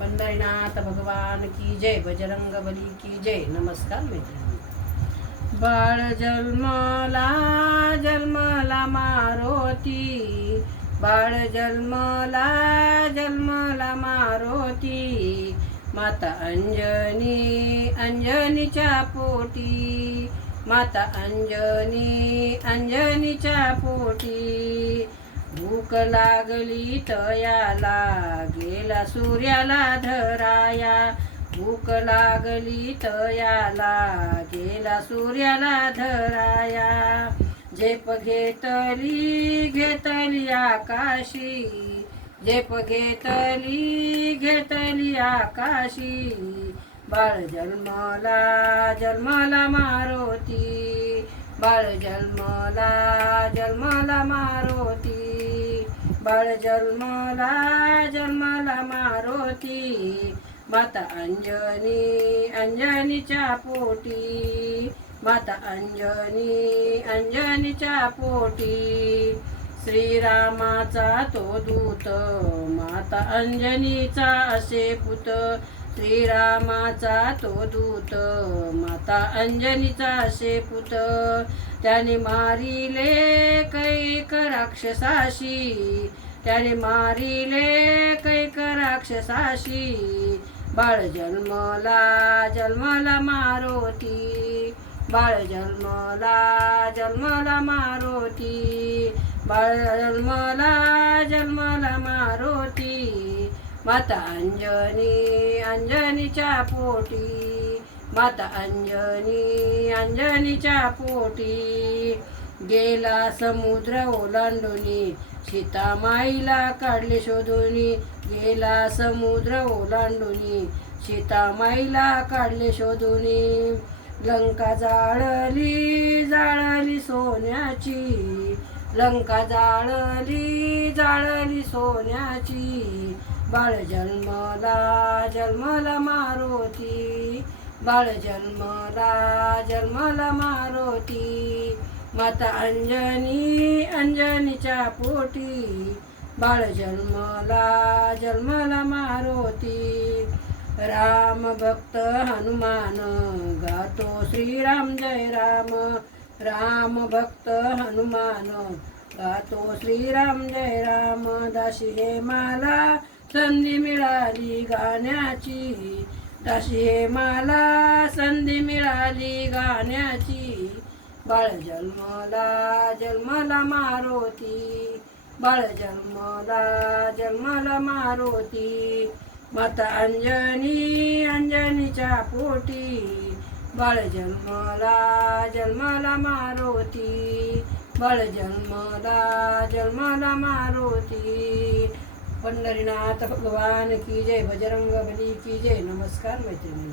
पंढरीनाथ भगवान की जय, बजरंग बली की जय. नमस्कार मैत्रिणी. बाळ जन्मला मारोती, बाळ जन्मला मारोती, माता अंजनीच्या पोटी, माता अंजनीच्या पोटी. भूक लागली तयाला गेला सूर्याला धराया, भूक लागली तयाला गेला सूर्याला धराया. झेप घेतली आकाशी, झेप घेतली आकाशी. बाळ जन्मला मारोती, बाळ जन्मला मारोती, बाळ जन्मला मारोती. माता अंजनीच्या पोटी, माता अंजनीच्या पोटी. श्रीरामाचा तो दूत, माता अंजनीचा असे पुत. श्रीरामाचा तो दूत, माता अंजनीचा असे पुत. त्याने मारिले कैक राक्षसाशी, त्याने मारिले कैक राक्षसाशी. बाळ जन्मला मारोती, बाळ जन्मला मारोती, बाळ जन्मला मारोती. माता अंजनीच्या पोटी, माता अंजनीच्या पोटी. गेला समुद्र ओलांडूनी, सीतामाईला काढले शोधूनी. गेला समुद्र ओलांडूनी, सीतामाईला काढले शोधूनी. लंका जाळली सोन्याची, लंका जाळली सोन्याची. बाळ जन्मला मारोती, बाळ जन्मला मारोती. माता अंजनीच्या पोटी, बाळ जन्मला मारोती. राम भक्त हनुमान गातो श्रीराम जय राम, राम भक्त हनुमान गातो श्रीराम जय राम. दासी हे मला संधी मिळाली गाण्याची, दासी हे मला संधी मिळाली गाण्याची. बाळ जन्मला मारोती, बाळ जन्मला मारोती. माता अंजनीच्या पोटी, बाळ जन्मला मारोती, बाळ जन्मला मारोती. पंढरीनाथ भगवान की जय, बजरंग बली की जय. नमस्कार मैत्रिणी.